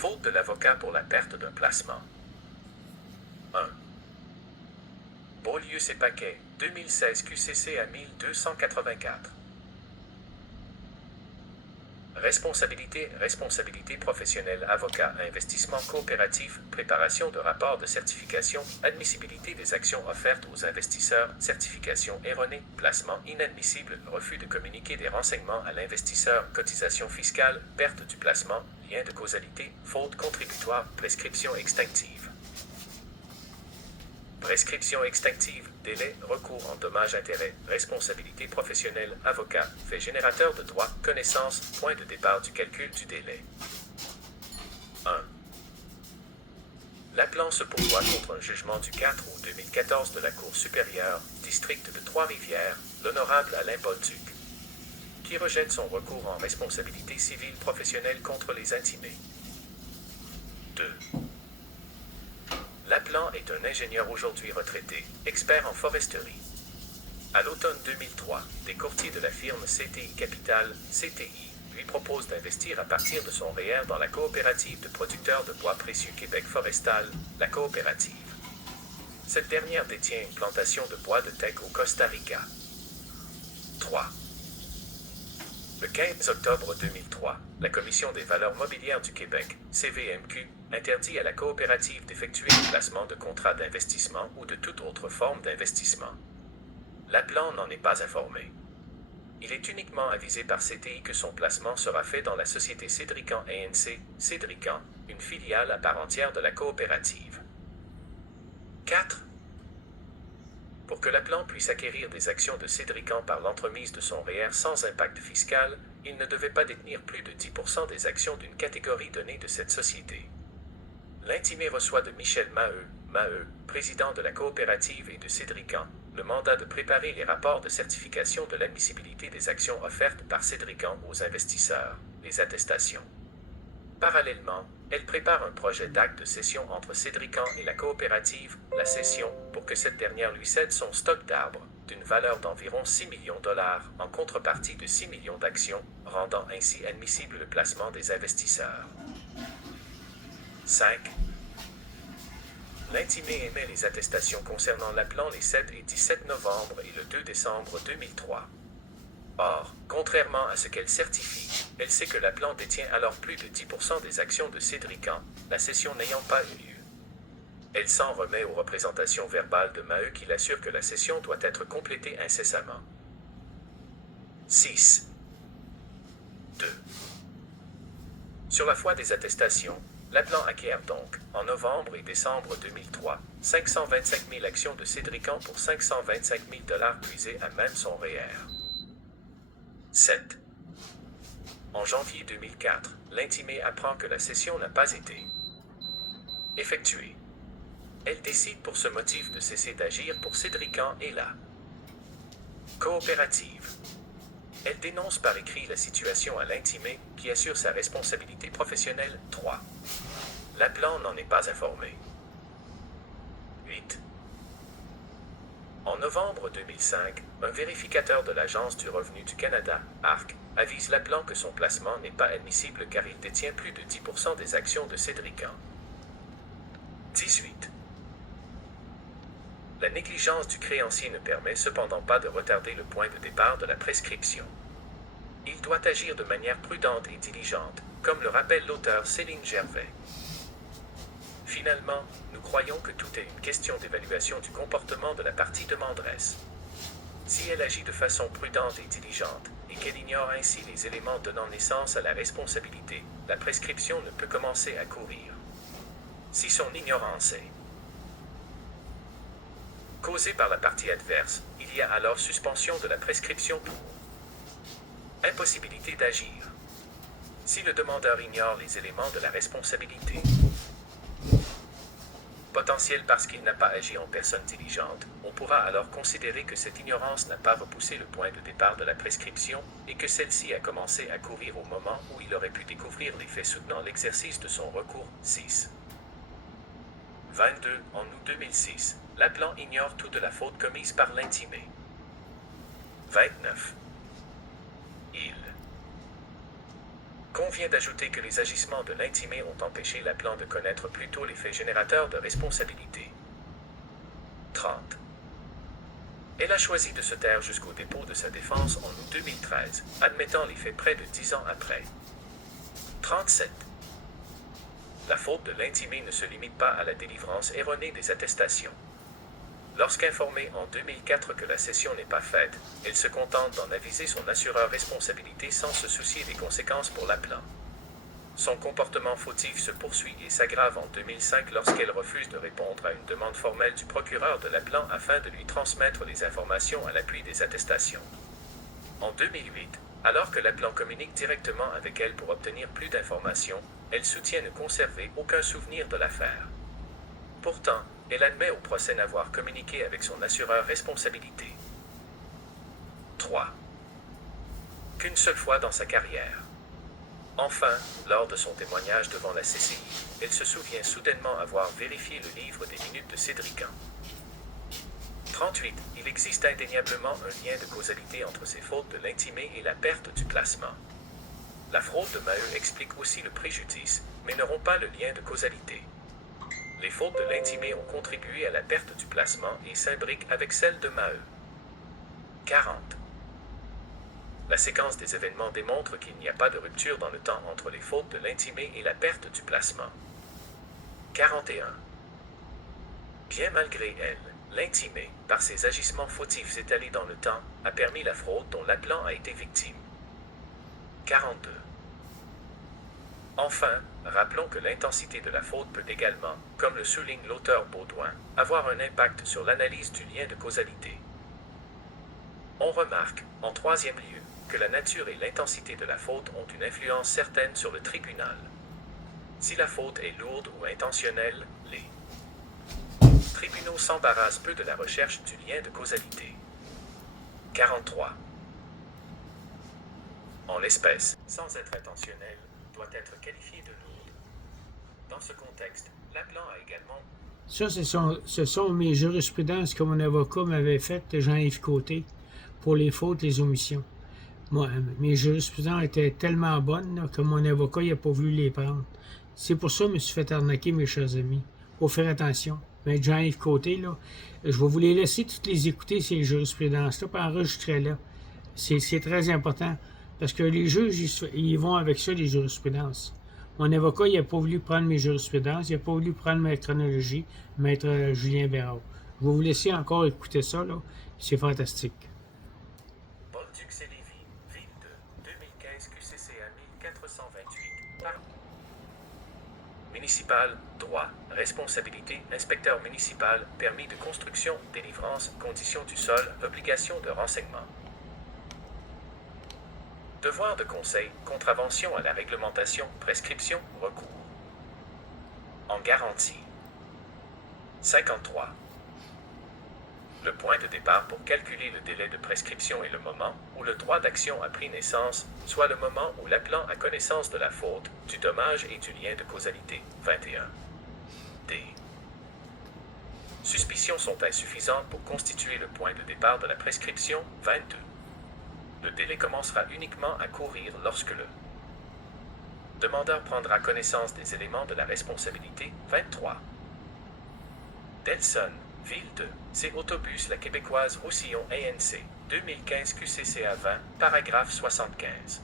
Faute de l'avocat pour la perte d'un placement. 1. Beaulieu et Paquet, 2016 QCC à 1284. Responsabilité professionnelle, avocat, investissement coopératif, préparation de rapport de certification, admissibilité des actions offertes aux investisseurs, certification erronée, placement inadmissible, refus de communiquer des renseignements à l'investisseur, cotisation fiscale, perte du placement, lien de causalité, faute contributoire, prescription extinctive. Prescription extinctive, délai, recours en dommages-intérêts, responsabilité professionnelle, avocat, fait générateur de droit, connaissance, point de départ du calcul du délai. 1. L'appelant se pourvoit contre un jugement du 4 août 2014 de la Cour supérieure, district de Trois-Rivières, l'honorable Alain Bolduc, qui rejette son recours en responsabilité civile professionnelle contre les intimés. 2. L'appelant est un ingénieur aujourd'hui retraité, expert en foresterie. À l'automne 2003, des courtiers de la firme CTI Capital, CTI, lui proposent d'investir à partir de son REER dans la coopérative de producteurs de bois précieux Québec Forestal, la coopérative. Cette dernière détient une plantation de bois de teck au Costa Rica. 3. Le 15 octobre 2003, la Commission des valeurs mobilières du Québec, CVMQ, interdit à la coopérative d'effectuer le placement de contrats d'investissement ou de toute autre forme d'investissement. L'appelant n'en est pas informé. Il est uniquement avisé par CTI que son placement sera fait dans la société Cédrican ANC, Cédrican, une filiale à part entière de la coopérative. 4. Pour que l'appelant puisse acquérir des actions de Cédrican par l'entremise de son REER sans impact fiscal, il ne devait pas détenir plus de 10% des actions d'une catégorie donnée de cette société. L'intimé reçoit de Michel Maheu, président de la coopérative et de Cédrican, le mandat de préparer les rapports de certification de l'admissibilité des actions offertes par Cédrican aux investisseurs, les attestations. Parallèlement, elle prépare un projet d'acte de cession entre Cédrican et la coopérative, la cession, pour que cette dernière lui cède son stock d'arbres, d'une valeur d'environ 6 millions de dollars, en contrepartie de 6 millions d'actions, rendant ainsi admissible le placement des investisseurs. 5. L'intimé émet les attestations concernant l'appelant les 7 et 17 novembre et le 2 décembre 2003. Or, contrairement à ce qu'elle certifie, elle sait que l'appelant détient alors plus de 10% des actions de Cédrican, la cession n'ayant pas eu lieu. Elle s'en remet aux représentations verbales de Maheu qui l'assure que la cession doit être complétée incessamment. 6. 2. Sur la foi des attestations, l'appelant acquiert donc, en novembre et décembre 2003, 525 000 actions de Cédrican pour 525 000 $ puisés à même son REER. 7. En janvier 2004, l'intimé apprend que la cession n'a pas été effectuée. Elle décide pour ce motif de cesser d'agir pour Cédrican et la coopérative. Elle dénonce par écrit la situation à l'intimé, qui assure sa responsabilité professionnelle. 3. L'appelant n'en est pas informé. 8. En novembre 2005, un vérificateur de l'Agence du revenu du Canada, ARC, avise l'appelant que son placement n'est pas admissible car il détient plus de 10% des actions de Cédrican. 18. La négligence du créancier ne permet cependant pas de retarder le point de départ de la prescription. Il doit agir de manière prudente et diligente, comme le rappelle l'auteur Céline Gervais. Finalement, nous croyons que tout est une question d'évaluation du comportement de la partie demanderesse. Si elle agit de façon prudente et diligente, et qu'elle ignore ainsi les éléments donnant naissance à la responsabilité, la prescription ne peut commencer à courir. Si son ignorance est causée par la partie adverse, il y a alors suspension de la prescription pour impossibilité d'agir. Si le demandeur ignore les éléments de la responsabilité potentielle parce qu'il n'a pas agi en personne diligente, on pourra alors considérer que cette ignorance n'a pas repoussé le point de départ de la prescription et que celle-ci a commencé à courir au moment où il aurait pu découvrir les faits soutenant l'exercice de son recours. 6. 22. En août 2006, l'appelant ignore tout de la faute commise par l'intimé. 29. Il Convient d'ajouter que les agissements de l'intimé ont empêché l'appelant de connaître plus tôt les faits générateurs de responsabilité. 30. Elle a choisi de se taire jusqu'au dépôt de sa défense en août 2013, admettant les faits près de 10 ans après. 37. La faute de l'intimé ne se limite pas à la délivrance erronée des attestations. Lorsqu'informée en 2004 que la cession n'est pas faite, elle se contente d'en aviser son assureur responsabilité sans se soucier des conséquences pour l'appelant. Son comportement fautif se poursuit et s'aggrave en 2005 lorsqu'elle refuse de répondre à une demande formelle du procureur de l'appelant afin de lui transmettre les informations à l'appui des attestations. En 2008, alors que l'appelant communique directement avec elle pour obtenir plus d'informations, elle soutient ne conserver aucun souvenir de l'affaire. Pourtant, elle admet au procès n'avoir communiqué avec son assureur responsabilité. 3. Qu'une seule fois dans sa carrière. Enfin, lors de son témoignage devant la CCI, elle se souvient soudainement avoir vérifié le livre des minutes de Cédrican. 38. Il existe indéniablement un lien de causalité entre ces fautes de l'intimé et la perte du placement. La fraude de Maheu explique aussi le préjudice, mais n'auront pas le lien de causalité. Les fautes de l'intimé ont contribué à la perte du placement et s'imbriquent avec celles de Maheu. 40. La séquence des événements démontre qu'il n'y a pas de rupture dans le temps entre les fautes de l'intimé et la perte du placement. 41. Bien malgré elle, l'intimé, par ses agissements fautifs étalés dans le temps, a permis la fraude dont l'appelant a été victime. 42. Enfin, rappelons que l'intensité de la faute peut également, comme le souligne l'auteur Baudouin, avoir un impact sur l'analyse du lien de causalité. On remarque, en troisième lieu, que la nature et l'intensité de la faute ont une influence certaine sur le tribunal. Si la faute est lourde ou intentionnelle, les tribunaux s'embarrassent peu de la recherche du lien de causalité. 43. En l'espèce, sans être intentionnelle, doit être qualifiée de lourde. Dans ce contexte, l'appelant a également... Ça, ce sont mes jurisprudences que mon avocat m'avait faites, Jean-Yves Côté, pour les fautes, les omissions. Moi, mes jurisprudences étaient tellement bonnes là, que mon avocat n'a pas voulu les prendre. C'est pour ça que je me suis fait arnaquer, mes chers amis. Il faut faire attention. Mais Jean-Yves Côté, là, je vais vous les laisser toutes les écouter, ces jurisprudences-là, puis enregistrer-là. C'est très important. Parce que les juges, ils vont avec ça, les jurisprudences. Mon avocat, il n'a pas voulu prendre mes jurisprudences, il n'a pas voulu prendre ma chronologie, maître Julien Bérard. Je vais vous laisser encore écouter ça, là. C'est fantastique. Bolduc et Lévy, ville de 2015 QCCA 1428, par municipal, droit, responsabilité, inspecteur municipal, permis de construction, délivrance, conditions du sol, obligation de renseignement. Devoir de conseil, contravention à la réglementation, prescription, recours. En garantie. 53. Le point de départ pour calculer le délai de prescription est le moment où le droit d'action a pris naissance, soit le moment où l'appelant a connaissance de la faute, du dommage et du lien de causalité. 21. D. Suspicions sont insuffisantes pour constituer le point de départ de la prescription. 22. Le délai commencera uniquement à courir lorsque le demandeur prendra connaissance des éléments de la responsabilité. 23. Delson, ville de, c'est Autobus La Québécoise Roussillon ANC, 2015 QCCA 20, paragraphe 75.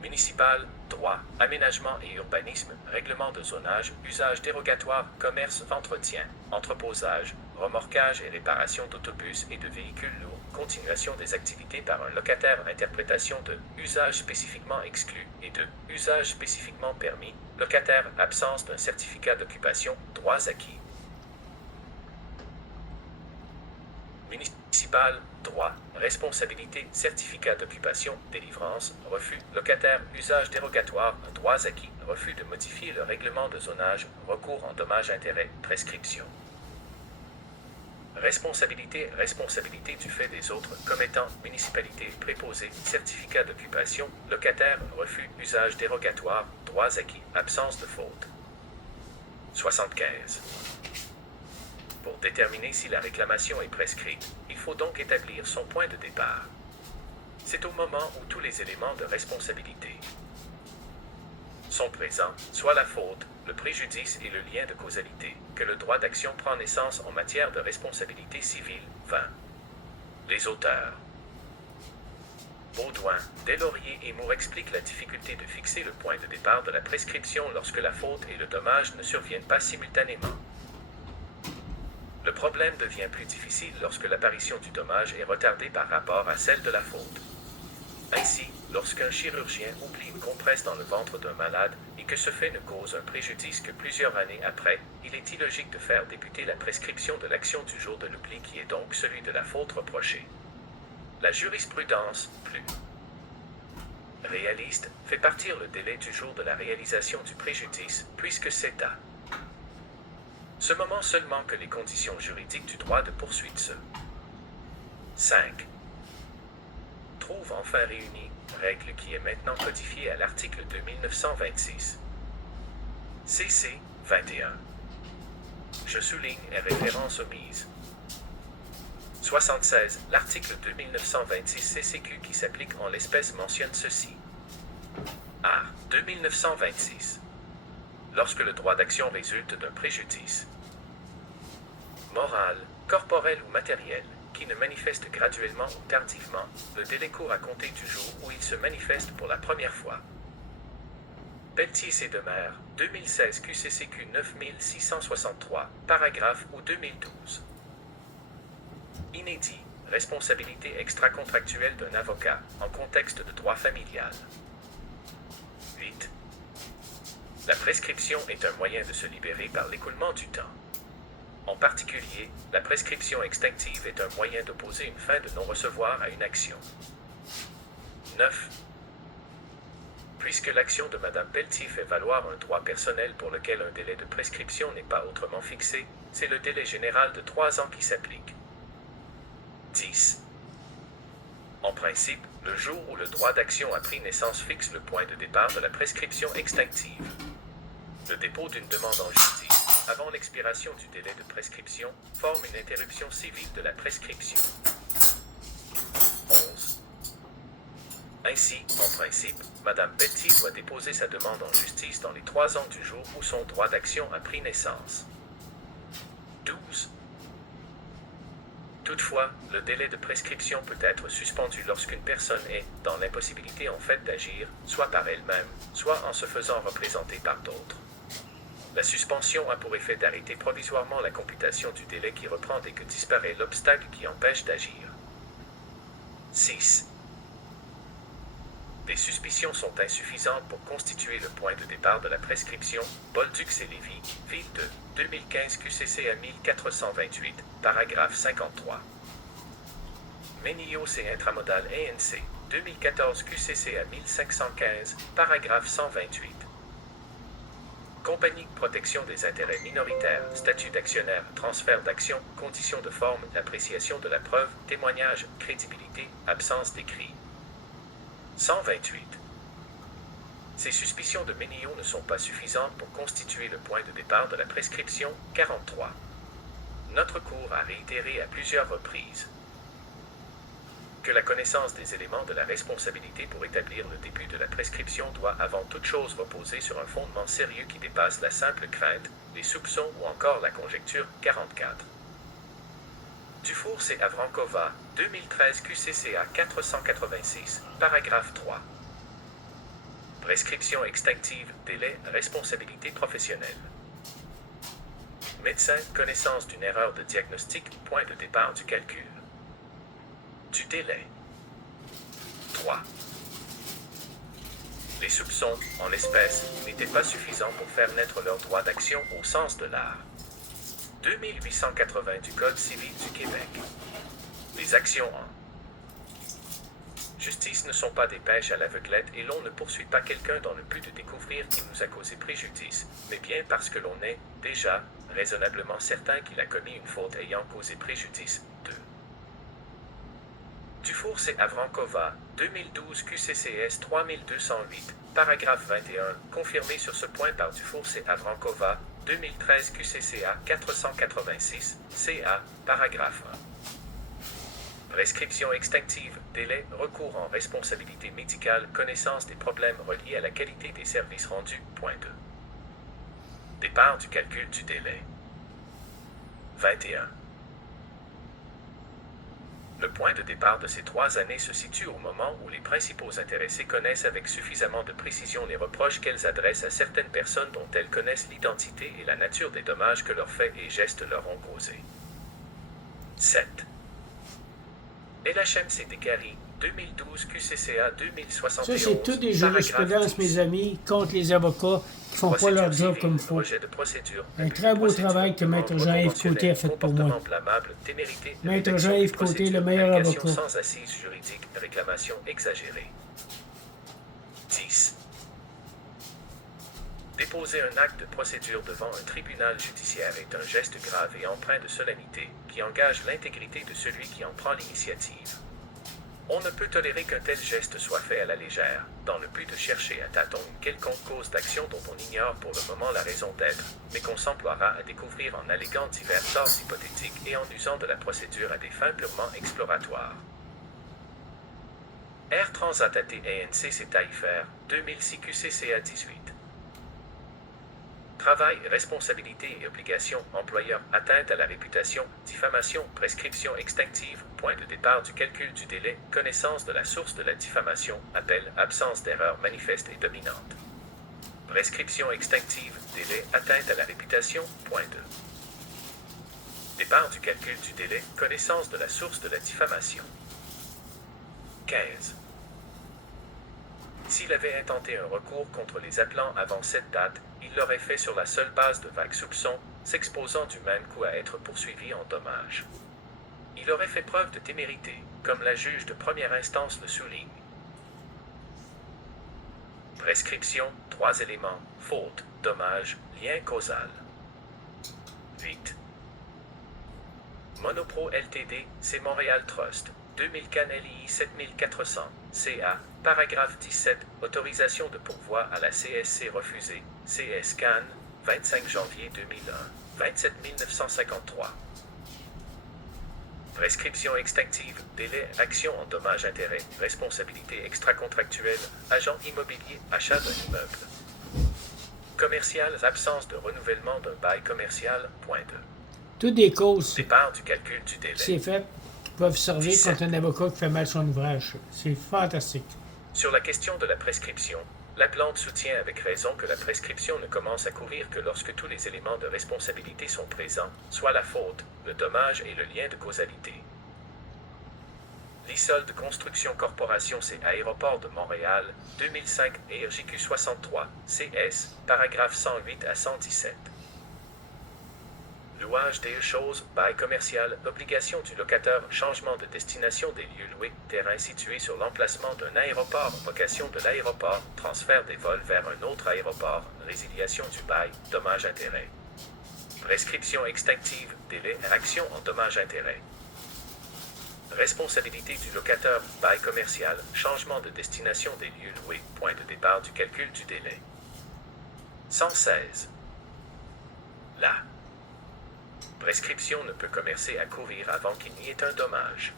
Municipal, droit, aménagement et urbanisme, règlement de zonage, usage dérogatoire, commerce, entretien, entreposage, remorquage et réparation d'autobus et de véhicules lourds, continuation des activités par un locataire, interprétation de usage spécifiquement exclu et de usage spécifiquement permis, locataire, absence d'un certificat d'occupation, droits acquis. Municipal, droit, responsabilité, certificat d'occupation, délivrance, refus, locataire, usage dérogatoire, droits acquis, refus de modifier le règlement de zonage, recours en dommages-intérêts, prescription. Responsabilité, responsabilité du fait des autres commettants, municipalité, préposé, certificat d'occupation, locataire, refus, usage dérogatoire, droits acquis, absence de faute. 75. Pour déterminer si la réclamation est prescrite, il faut donc établir son point de départ. c'est au moment où tous les éléments de responsabilité sont présents, soit la faute, le préjudice et le lien de causalité, que le droit d'action prend naissance en matière de responsabilité civile. 20. Les auteurs. Baudouin, Deslauriers et Moore expliquent la difficulté de fixer le point de départ de la prescription lorsque la faute et le dommage ne surviennent pas simultanément. Le problème devient plus difficile lorsque l'apparition du dommage est retardée par rapport à celle de la faute. Ainsi, lorsqu'un chirurgien oublie une compresse dans le ventre d'un malade et que ce fait ne cause un préjudice que plusieurs années après, il est illogique de faire débuter la prescription de l'action du jour de l'oubli qui est donc celui de la faute reprochée. La jurisprudence, plus réaliste, fait partir le délai du jour de la réalisation du préjudice, puisque c'est à ce moment seulement que les conditions juridiques du droit de poursuite se 5. Trouve enfin réunie, règle qui est maintenant codifiée à l'article 2926. CC 21. Je souligne et référence omise. 76. L'article 2926 CCQ qui s'applique en l'espèce mentionne ceci. A. 2926. Lorsque le droit d'action résulte d'un préjudice moral, corporel ou matériel, qui ne manifeste graduellement ou tardivement, le délai court à compter du jour où il se manifeste pour la première fois. Pelletier C. Demer, 2016 QCCQ 9663, paragraphe ou 2012. Inédit, responsabilité extra-contractuelle d'un avocat, en contexte de droit familial. 8. La prescription est un moyen de se libérer par l'écoulement du temps. En particulier, la prescription extinctive est un moyen d'opposer une fin de non-recevoir à une action. 9. Puisque l'action de Mme Pelletier fait valoir un droit personnel pour lequel un délai de prescription n'est pas autrement fixé, c'est le délai général de 3 ans qui s'applique. 10. En principe, le jour où le droit d'action a pris naissance fixe le point de départ de la prescription extinctive. Le dépôt d'une demande en justice, avant l'expiration du délai de prescription, forme une interruption civile de la prescription. 11. Ainsi, en principe, Mme Pelletier doit déposer sa demande en justice dans les 3 ans du jour où son droit d'action a pris naissance. 12. Toutefois, le délai de prescription peut être suspendu lorsqu'une personne est dans l'impossibilité en fait d'agir, soit par elle-même, soit en se faisant représenter par d'autres. La suspension a pour effet d'arrêter provisoirement la computation du délai qui reprend dès que disparaît l'obstacle qui empêche d'agir. 6. Des suspicions sont insuffisantes pour constituer le point de départ de la prescription. Bolduc et Lévy, Ville 2, 2015 QCCA 1428, paragraphe 53. Ménillos et Intramodal ANC, 2014 QCCA 1515, paragraphe 128. Compagnie de protection des intérêts minoritaires, statut d'actionnaire, transfert d'action, conditions de forme, appréciation de la preuve, témoignage, crédibilité, absence d'écrit. 128. Ces suspicions de Ménillos ne sont pas suffisantes pour constituer le point de départ de la prescription. 43. Notre Cour a réitéré à plusieurs reprises que la connaissance des éléments de la responsabilité pour établir le début de la prescription doit avant toute chose reposer sur un fondement sérieux qui dépasse la simple crainte, les soupçons ou encore la conjecture. 44. Dufour et Avrankova, 2013 QCCA 486, paragraphe 3. Prescription extinctive, délai, responsabilité professionnelle. Médecin, connaissance d'une erreur de diagnostic, point de départ du calcul. Du délai. 3. Les soupçons, en l'espèce, n'étaient pas suffisants pour faire naître leur droit d'action au sens de l'art. 2880 du Code civil du Québec. Les actions en justice ne sont pas des pêches à l'aveuglette et l'on ne poursuit pas quelqu'un dans le but de découvrir qu'il nous a causé préjudice, mais bien parce que l'on est, déjà, raisonnablement certain qu'il a commis une faute ayant causé préjudice. 2. Dufour et Avrankova, 2012 QCCS 3208, paragraphe 21, confirmé sur ce point par Dufour et Avrankova, 2013 QCCA 486, CA, paragraphe 1. Prescription extinctive, délai, recours en responsabilité médicale, connaissance des problèmes reliés à la qualité des services rendus. Point 2. Départ du calcul du délai. 21. Le point de départ de ces 3 années se situe au moment où les principaux intéressés connaissent avec suffisamment de précision les reproches qu'elles adressent à certaines personnes dont elles connaissent l'identité et la nature des dommages que leurs faits et gestes leur ont causés. 7. LHMC Décari, 2012 QCCA 2071. Ça, c'est tout des jurisprudences, mes amis, contre les avocats qui font pas leur job comme il faut. Un très beau travail que Maître Jean-Yves Côté a fait pour moi. Maître Jean-Yves Côté, le meilleur avocat. Sans assise juridique, réclamation exagérée. 10. Déposer un acte de procédure devant un tribunal judiciaire est un geste grave et empreint de solennité qui engage l'intégrité de celui qui en prend l'initiative. On ne peut tolérer qu'un tel geste soit fait à la légère, dans le but de chercher à tâtons une quelconque cause d'action dont on ignore pour le moment la raison d'être, mais qu'on s'emploiera à découvrir en alléguant divers torts hypothétiques et en usant de la procédure à des fins purement exploratoires. Air Transat AT&ANC Taillefer, 2006 QCCA 18. Travail, responsabilité et obligation, employeur, atteinte à la réputation, diffamation, prescription extinctive, point de départ du calcul du délai, connaissance de la source de la diffamation, appel, absence d'erreur manifeste et dominante. Prescription extinctive, délai, atteinte à la réputation, point 2. Départ du calcul du délai, connaissance de la source de la diffamation. 15. S'il avait intenté un recours contre les appelants avant cette date, il l'aurait fait sur la seule base de vagues soupçons, s'exposant du même coup à être poursuivi en dommages. Il aurait fait preuve de témérité, comme la juge de première instance le souligne. Prescription, 3 éléments, faute, dommage, lien causal. 8. Monopro Ltd, c'est Montréal Trust, 2000 CAN LI 7400, CA, paragraphe 17, autorisation de pourvoi à la CSC refusée, CS CAN, 25 janvier 2001, 27 953. Prescription extinctive, délai, action en dommages-intérêts, responsabilité extracontractuelle, agent immobilier, achat d'un immeuble. Commercial, absence de renouvellement d'un bail commercial, point 2. Toutes des causes. Départ du calcul du délai. C'est fait. Peuvent servir 17. contre un avocat qui fait mal son ouvrage. C'est fantastique. Sur la question de la prescription, la plante soutient avec raison que la prescription ne commence à courir que lorsque tous les éléments de responsabilité sont présents, soit la faute, le dommage et le lien de causalité. L'ISOL de Construction Corporation c'est Aéroport de Montréal, 2005 et RJQ 63, CS, paragraphe 108 à 117. Louage des choses, bail commercial, obligation du locataire, changement de destination des lieux loués, terrain situé sur l'emplacement d'un aéroport, vocation de l'aéroport, transfert des vols vers un autre aéroport, résiliation du bail, dommage-intérêt. Prescription extinctive, délai, action en dommage-intérêt. Responsabilité du locataire, bail commercial, changement de destination des lieux loués, point de départ du calcul du délai. 116. La prescription ne peut commencer à courir avant qu'il n'y ait un dommage.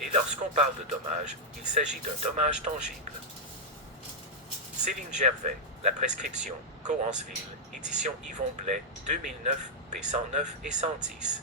Et lorsqu'on parle de dommage, il s'agit d'un dommage tangible. Céline Gervais, La prescription, Coansville, édition Yvon Blais, 2009, p. 109 et 110.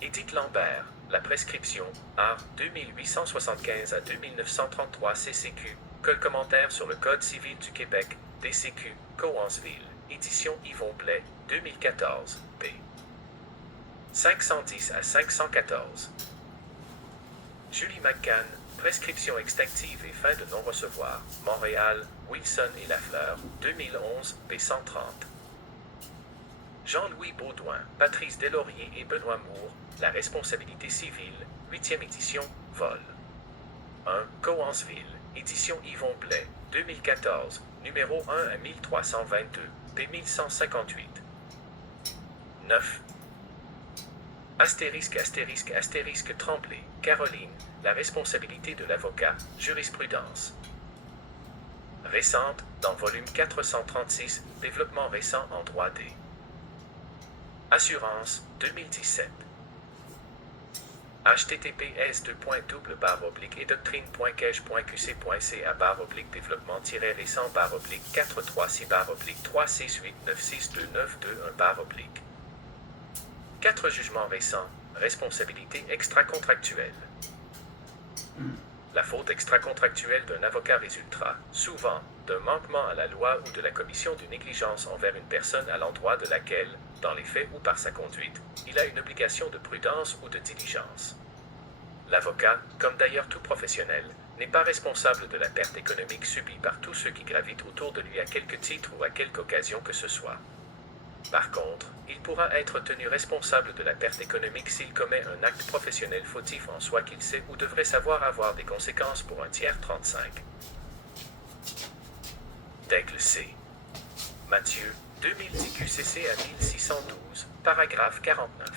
Édith Lambert, La prescription, art 2875 à 2933 CCQ, Code commentaire sur le Code civil du Québec, DCQ, Coansville, édition Yvon Blais, 2014, p. 510 à 514. Julie McCann, Prescription extinctive et fin de non-recevoir, Montréal, Wilson et Lafleur, 2011, p. 130. Jean-Louis Baudouin, Patrice Deslauriers et Benoît Moore, La responsabilité civile, 8e édition, vol. 1. Coansville, édition Yvon Blais, 2014, numéro 1 à 1322, p. 1158. 9. Astérisque astérisque astérisque Tremblay, Caroline, La responsabilité de l'avocat, jurisprudence. Récente, dans volume 436, développement récent en droit D. Assurance, 2017. https://edoctrine.cage.qc.ca/déclin-récent/3C/3C8962921 4 jugements récents. Responsabilité extra-contractuelle. La faute extra-contractuelle d'un avocat résultera, souvent, d'un manquement à la loi ou de la commission d'une négligence envers une personne à l'endroit de laquelle, dans les faits ou par sa conduite, il a une obligation de prudence ou de diligence. L'avocat, comme d'ailleurs tout professionnel, n'est pas responsable de la perte économique subie par tous ceux qui gravitent autour de lui à quelque titre ou à quelque occasion que ce soit. Par contre, il pourra être tenu responsable de la perte économique s'il commet un acte professionnel fautif en soi qu'il sait ou devrait savoir avoir des conséquences pour un tiers. 35. Règle C. Matthieu, 2010 QCC à 1612, paragraphe 49.